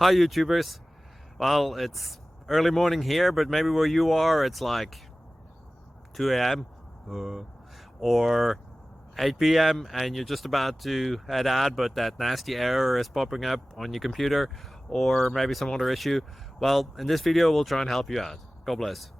Hi YouTubers. Well, it's early morning here, but maybe where you are it's like 2 a.m. or 8 p.m. and you're just about to head out, but that nasty error is popping up on your computer, or maybe some other issue. Well, in this video we'll try and help you out. God bless.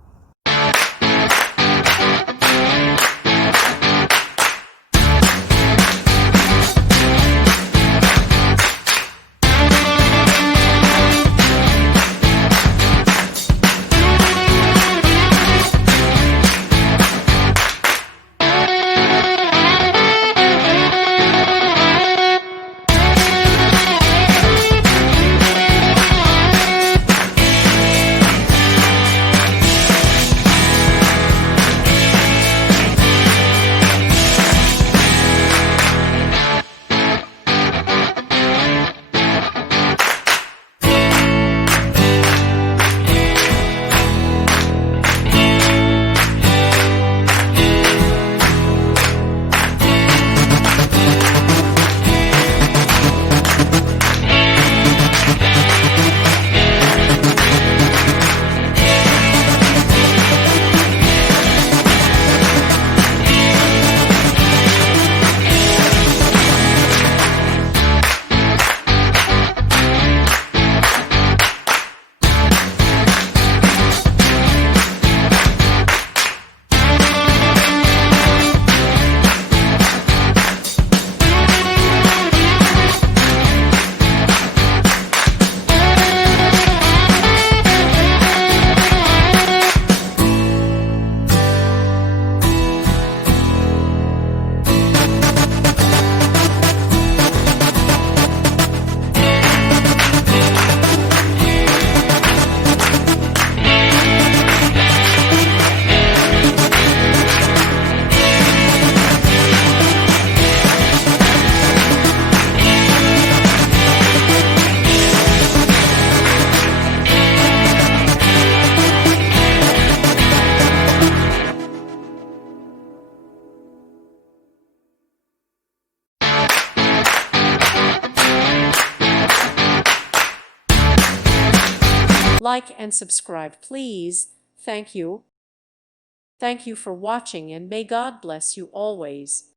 Like and subscribe, please. Thank you. Thank you for watching, and may God bless you always.